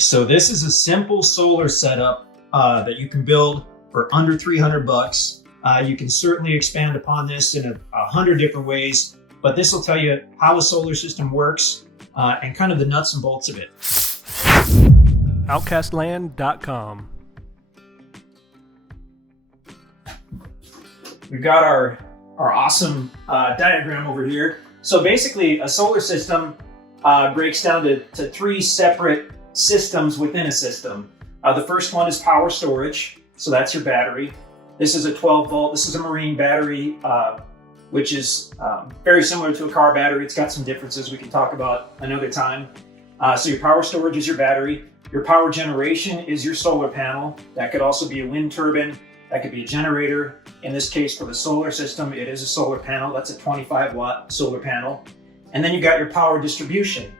So this is a simple solar setup that you can build for under 300 bucks. You can certainly expand upon this in 100 different ways, but this will tell you how a solar system works and kind of the nuts and bolts of it. Outcastland.com. We've got our awesome diagram over here. So basically a solar system breaks down to three separate systems within a system. The first one is power storage. So that's your battery. This is a 12 volt. This is a marine battery, which is very similar to a car battery. It's got some differences we can talk about another time. So your power storage is your battery. Your power generation is your solar panel. That could also be a wind turbine. That could be a generator. In this case, for the solar system, it is a solar panel. That's a 25 watt solar panel. And then you've got your power distribution.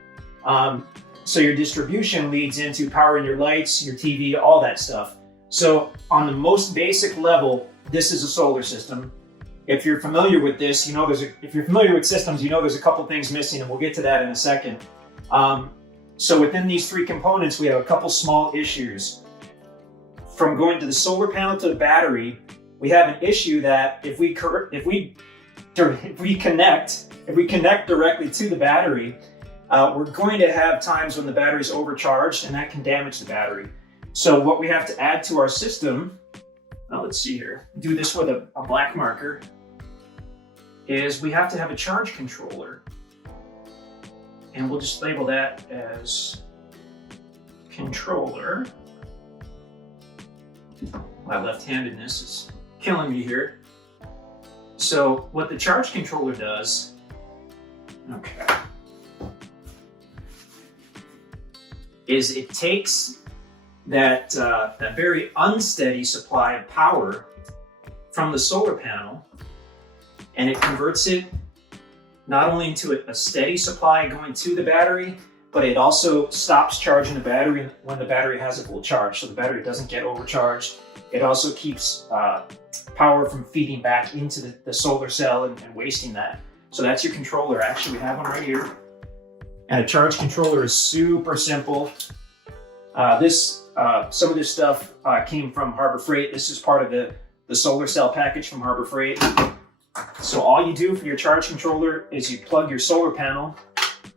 So your distribution leads into powering your lights, your TV, all that stuff. So on the most basic level, this is a solar system. If you're familiar with this, you know if you're familiar with systems, you know there's a couple things missing, and we'll get to that in a second. So within these three components, we have a couple small issues. From going to the solar panel to the battery, we have an issue that if we connect directly to the battery, we're going to have times when the battery is overcharged, and that can damage the battery. So what we have to add to our system, now let's see here, do this with a black marker, is we have to have a charge controller. And we'll just label that as controller. My left-handedness is killing me here. So what the charge controller does, is it takes that very unsteady supply of power from the solar panel, and it converts it not only into a steady supply going to the battery, but it also stops charging the battery when the battery has a full charge, so the battery doesn't get overcharged. It also keeps power from feeding back into the solar cell and wasting that. So that's your controller. Actually, we have one right here. And a charge controller is super simple. Some of this stuff came from Harbor Freight. This is part of the solar cell package from Harbor Freight. So all you do for your charge controller is you plug your solar panel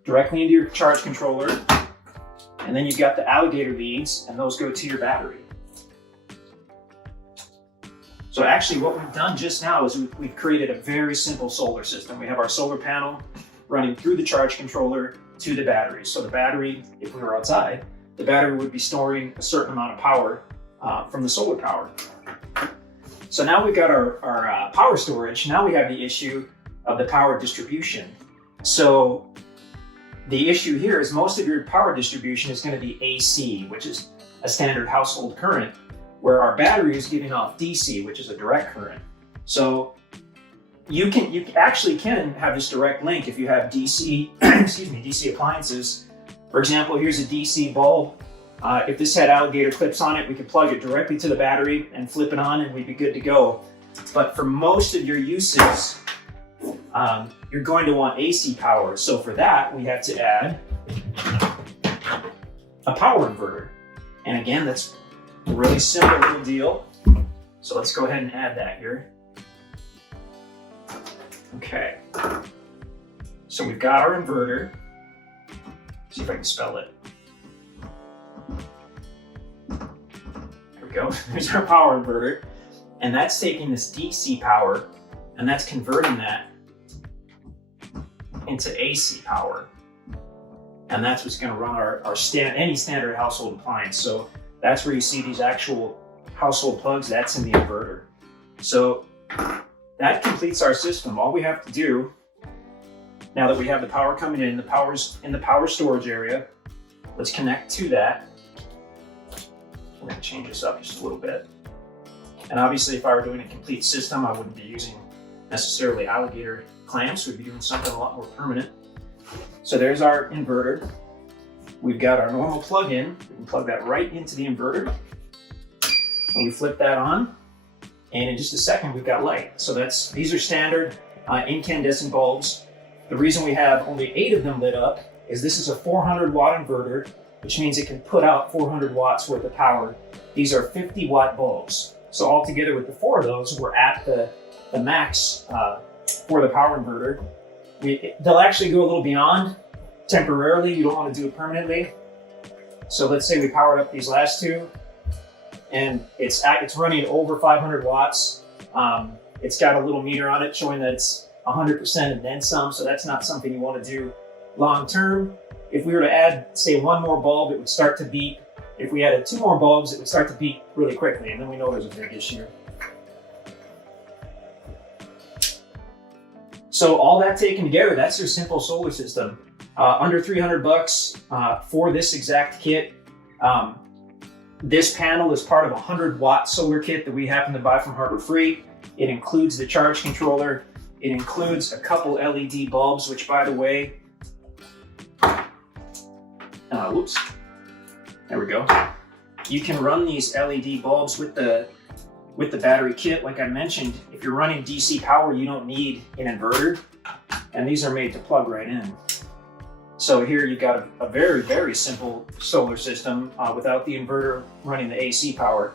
directly into your charge controller, and then you've got the alligator leads, and those go to your battery. So actually what we've done just now is we've created a very simple solar system. We have our solar panel running through the charge controller to the battery. So the battery, if we were outside, the battery would be storing a certain amount of power from the solar power. So now we've got our power storage. Now we have the issue of the power distribution. So the issue here is most of your power distribution is going to be AC, which is a standard household current, where our battery is giving off DC, which is a direct current. So you actually can have this direct link if you have DC, DC appliances. For example, here's a DC bulb. If this had alligator clips on it, we could plug it directly to the battery and flip it on, and we'd be good to go. But for most of your uses, you're going to want AC power. So for that, we have to add a power inverter. And again, that's a really simple little deal. So let's go ahead and add that here. Okay. So we've got our inverter. See if I can spell it. There we go. There's our power inverter. And that's taking this DC power and that's converting that into AC power. And that's what's going to run any standard household appliance. So that's where you see these actual household plugs. That's in the inverter. So that completes our system. All we have to do, now that we have the power coming in, the power's in the power storage area, let's connect to that. We're going to change this up just a little bit. And obviously, if I were doing a complete system, I wouldn't be using necessarily alligator clamps. We'd be doing something a lot more permanent. So there's our inverter. We've got our normal plug-in. We can plug that right into the inverter. And we flip that on. And in just a second, we've got light. So these are standard incandescent bulbs. The reason we have only 8 of them lit up is this is a 400 watt inverter. which means it can put out 400 watts worth of power. These are 50 watt bulbs. So altogether with the 4 of those, we're at the max for the power inverter. They'll actually go a little beyond temporarily. You don't want to do it permanently. So let's say we powered up these last 2 and it's running over 500 watts. It's got a little meter on it showing that it's 100% and then some, so that's not something you want to do long term. If we were to add, say, 1 more bulb, it would start to beep. If we added 2 more bulbs, it would start to beep really quickly, and then we know there's a big issue. So all that taken together, that's your simple solar system. Under 300 bucks for this exact kit. This panel is part of a 100 watt solar kit that we happen to buy from Harbor Freight. It includes the charge controller. It includes a couple LED bulbs, which, by the way, whoops, there we go. You can run these LED bulbs with the battery kit. Like I mentioned, if you're running DC power, you don't need an inverter, and these are made to plug right in. So here you've got a very, very simple solar system without the inverter running the AC power.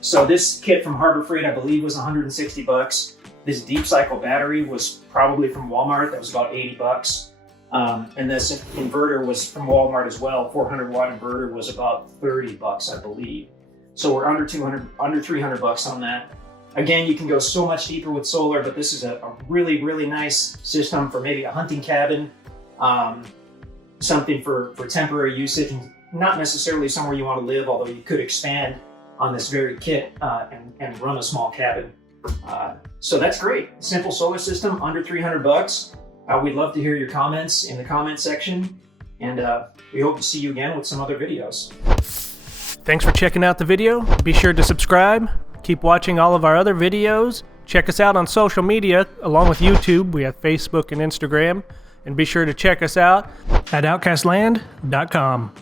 So this kit from Harbor Freight, I believe, was 160 bucks. This deep cycle battery was probably from Walmart. That was about 80 bucks. And this inverter was from Walmart as well. 400 watt inverter was about 30 bucks, I believe. So we're under 300 bucks on that. Again, you can go so much deeper with solar, but this is a really, really nice system for maybe a hunting cabin, something for temporary usage, and not necessarily somewhere you want to live, although you could expand on this very kit and run a small cabin. So that's great. Simple solar system, under 300 bucks. We'd love to hear your comments in the comment section, and we hope to see you again with some other videos. Thanks for checking out the video. Be sure to subscribe. Keep watching all of our other videos. Check us out on social media, along with YouTube. We have Facebook and Instagram. And be sure to check us out at outcastland.com.